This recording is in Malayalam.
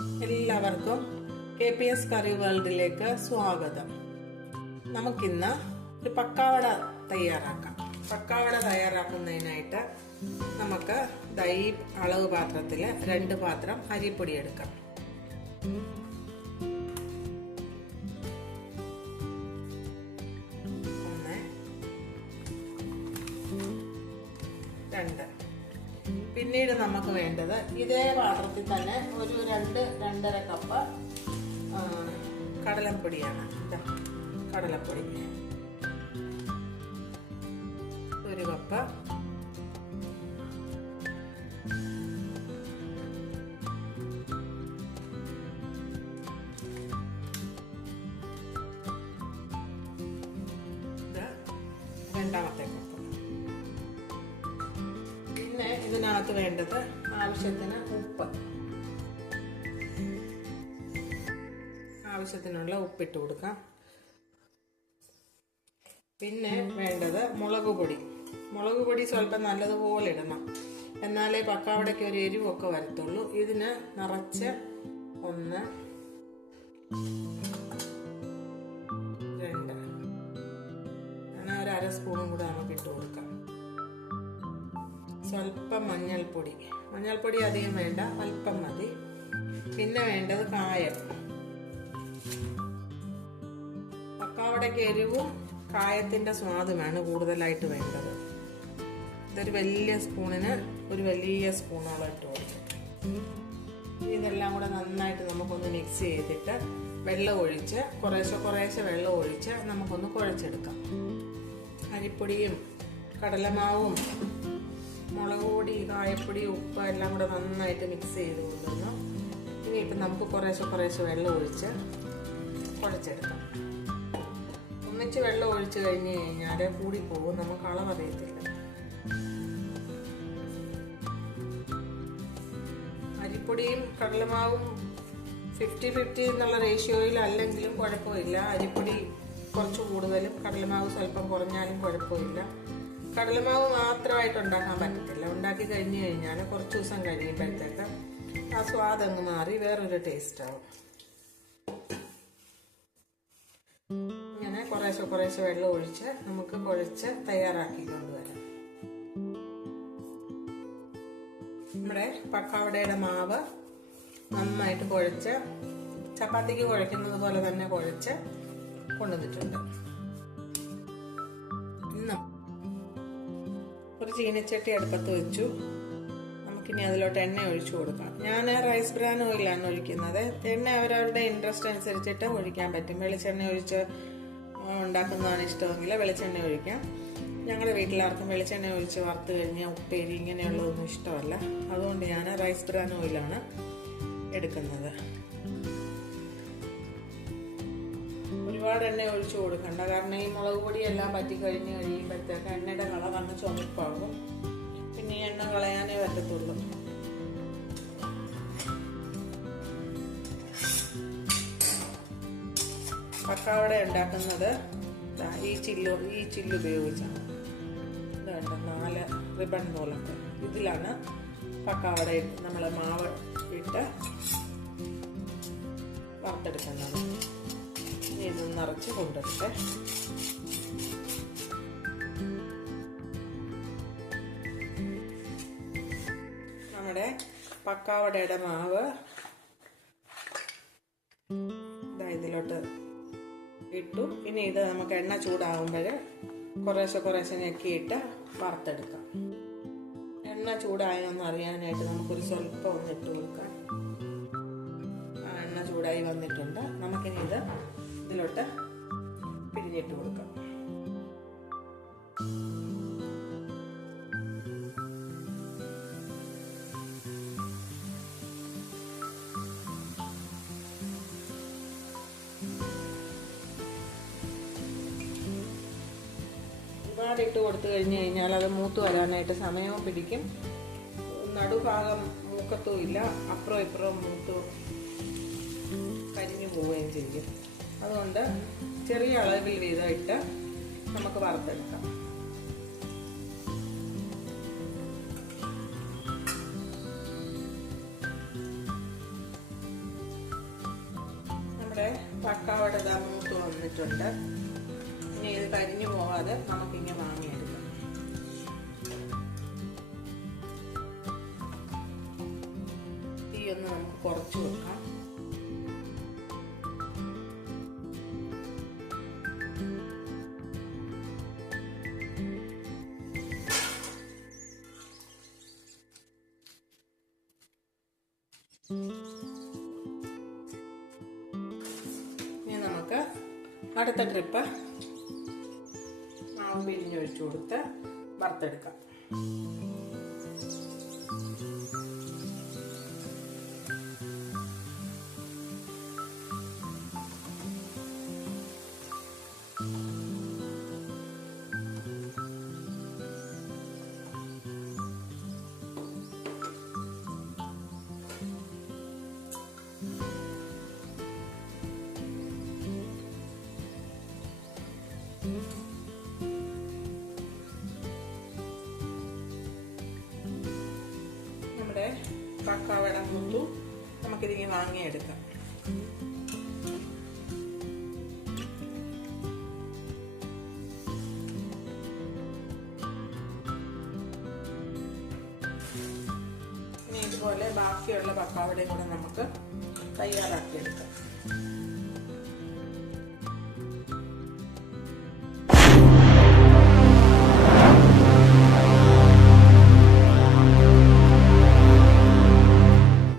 എല്ലാവർക്കും KPS കറി വേൾഡിലേക്ക് സ്വാഗതം. നമുക്കിന്ന് ഒരു പക്കാവട തയ്യാറാക്കാം. പക്കാവട തയ്യാറാക്കുന്നതിനായിട്ട് നമുക്ക് ഈ അളവ് പാത്രത്തിൽ 2 പാത്രം അരിപ്പൊടി എടുക്കാം. പിന്നീട് നമുക്ക് വേണ്ടത് ഇതേ പാത്രത്തിൽ തന്നെ ഒരു 2-2.5 കപ്പ് കടലപ്പൊടിയാണ്. കടലപ്പൊടി 1 കപ്പ്, രണ്ടാമത്തെ കപ്പ്. പിന്നെ ഇതിനകത്ത് വേണ്ടത് ആവശ്യത്തിന് ഉപ്പ്, ആവശ്യത്തിനുള്ള ഉപ്പിട്ട് കൊടുക്കാം. പിന്നെ വേണ്ടത് മുളക് പൊടി. മുളക് പൊടി സ്വല്പം നല്ലതുപോലെ ഇടണം, എന്നാലേ പക്കാവടയ്ക്ക് ഒരു എരിവൊക്കെ വരത്തുള്ളൂ. ഇതിന് നിറച്ച് 1, 2, അങ്ങനെ ഒരു 1/2 സ്പൂണും കൂടെ നമുക്ക് ഇട്ട് കൊടുക്കാം. സ്വല്പം മഞ്ഞൾപ്പൊടി, മഞ്ഞൾപ്പൊടി അധികം വേണ്ട, അല്പം മതി. പിന്നെ വേണ്ടത് കായം. പക്കാവടയ്ക്ക് എരിവും കായത്തിന്റെ സ്വാദുമാണ് കൂടുതലായിട്ട് വേണ്ടത്. ഇതൊരു വലിയ സ്പൂണിന് ഒരു വലിയ സ്പൂണോളം ഇട്ട് കൊടുക്കും. ഇതെല്ലാം കൂടെ നന്നായിട്ട് നമുക്കൊന്ന് മിക്സ് ചെയ്തിട്ട് വെള്ളം ഒഴിച്ച് കുറേശ്ശെ വെള്ളം ഒഴിച്ച് നമുക്കൊന്ന് കുഴച്ചെടുക്കാം. അരിപ്പൊടിയും കടലമാവും മുളക് പൊടി, കായപ്പൊടി, ഉപ്പ് എല്ലാം കൂടെ നന്നായിട്ട് മിക്സ് ചെയ്ത് കൊണ്ടുവന്നു. ഇനിയിപ്പം നമുക്ക് കുറേശ്ശെ വെള്ളം ഒഴിച്ച് കുഴച്ചെടുക്കാം. ഒന്നിച്ച് വെള്ളം ഒഴിച്ച് കഴിഞ്ഞ് കഴിഞ്ഞാൽ കൂടിപ്പോകും, നമുക്ക് അളവറിയത്തില്ല. അരിപ്പൊടിയും കടലമാവും 50-50 എന്നുള്ള റേഷ്യോയിൽ അല്ലെങ്കിലും കുഴപ്പമില്ല. അരിപ്പൊടി കുറച്ച് കൂടുതലും കടലമാവ് സ്വല്പം കുറഞ്ഞാലും കുഴപ്പമില്ല. കടലമാവ് മാത്രമായിട്ട് ഉണ്ടാക്കാൻ പറ്റത്തില്ല. ഉണ്ടാക്കി കഴിഞ്ഞ് കഴിഞ്ഞാൽ കുറച്ച് ദിവസം കഴിയുമ്പോഴത്തേക്ക് ആ സ്വാദ് അങ്ങ് മാറി വേറൊരു ടേസ്റ്റ് ആവും. ഇങ്ങനെ കുറേശ്ശെ വെള്ളം ഒഴിച്ച് നമുക്ക് കുഴച്ച് തയ്യാറാക്കി കൊണ്ടുവരാം. നമ്മുടെ പക്കാവടയുടെ മാവ് നന്നായിട്ട് കുഴച്ച് ചപ്പാത്തിക്ക് കുഴയ്ക്കുന്നത് പോലെ തന്നെ കുഴച്ച് കൊണ്ടുവന്നിട്ടുണ്ട്. ഒരു ചീനച്ചട്ടി അടുപ്പത്ത് വെച്ചു. നമുക്കിനി അതിലോട്ട് എണ്ണ ഒഴിച്ചു കൊടുക്കാം. ഞാൻ റൈസ് ബ്രാൻ ഓയിലാണ് ഒഴിക്കുന്നത്. എണ്ണ അവരവരുടെ ഇൻട്രസ്റ്റ് അനുസരിച്ചിട്ട് ഒഴിക്കാൻ പറ്റും. വെളിച്ചെണ്ണ ഒഴിച്ച് ഉണ്ടാക്കുന്നതാണ് ഇഷ്ടമെങ്കിൽ വെളിച്ചെണ്ണ ഒഴിക്കാം. ഞങ്ങളുടെ വീട്ടിലാർക്കും വെളിച്ചെണ്ണ ഒഴിച്ച് വറുത്ത് കഴിഞ്ഞാൽ ഉപ്പേരി ഇങ്ങനെയുള്ളതൊന്നും ഇഷ്ടമല്ല. അതുകൊണ്ട് ഞാൻ റൈസ് ബ്രാൻ ഓയിലാണ് എടുക്കുന്നത്. ഒരുപാട് എണ്ണ ഒഴിച്ചു കൊടുക്കണ്ട, കാരണം ഈ മുളക് പൊടിയെല്ലാം പറ്റി കഴിഞ്ഞ് കഴിയുമ്പോഴത്തേക്ക് എണ്ണയുടെ കളർ അങ്ങ് ചുമപ്പാകും. പിന്നെ ഈ എണ്ണ കളയാനേ പറ്റത്തുള്ളൂ. പക്കാവട ഉണ്ടാക്കുന്നത് ഈ ചില്ല് ഉപയോഗിച്ചാണ്. ഇതുണ്ട് 4 റിബൺ പോലൊക്കെ. ഇതിലാണ് പക്കാവട നമ്മൾ മാവ് ഇട്ട് വറുത്തെടുക്കുന്നത്. ഇത് നിറച്ച് കൊണ്ടെടുത്ത് നമ്മുടെ പക്കാവടയുടെ മാവ് ഇതിലോട്ട് ഇട്ടു. ഇനി ഇത് നമുക്ക് എണ്ണ ചൂടാകുമ്പോൾ കുറേശ്ശെ ഞെക്കിയിട്ട് വറുത്തെടുക്കാം. എണ്ണ ചൂടായെന്ന് അറിയാനായിട്ട് നമുക്കൊരു സ്വല്പം ഒന്ന് ഇട്ട് കൊടുക്കാം. എണ്ണ ചൂടായി വന്നിട്ടുണ്ട്. നമുക്കിനി ഇതിലോട്ട് പിഴിഞ്ഞിട്ട് കൊടുക്കാം. ഒരുപാട് ഇട്ട് കൊടുത്തു കഴിഞ്ഞ് കഴിഞ്ഞാൽ അത് മൂത്ത് വരാനായിട്ട് സമയവും പിടിക്കും. നടുഭാഗം മൂക്കത്തും ഇല്ല, അപ്പുറം ഇപ്പുറം മൂത്ത് കരിഞ്ഞു പോവുകയും ചെയ്യും. അതുകൊണ്ട് ചെറിയ അളവിൽ വീതം ഇട്ട് നമുക്ക് വറുത്തെടുക്കാം. പക്കാവട ഇതാ മൂത്ത് വന്നിട്ടുണ്ട്. ഇനി ഇത് കരിഞ്ഞു പോവാതെ നമുക്കിങ്ങനെ വാങ്ങിയെടുക്കാം. തീയൊന്ന് നമുക്ക് കുറച്ച് വെക്കാം. ഇനി നമുക്ക് അടുത്ത ട്രിപ്പ് മാവ് പിഴിഞ്ഞൊഴിച്ചു കൊടുത്ത് വറുത്തെടുക്കാം. നമ്മുടെ പക്കാവട മൂത്തു. നമുക്കിതിങ്ങനെ വാങ്ങിയെടുക്കാം. ഇനി ഇതുപോലെ ബാക്കിയുള്ള പക്കാവടയും കൂടെ നമുക്ക് തയ്യാറാക്കിയെടുക്കാം.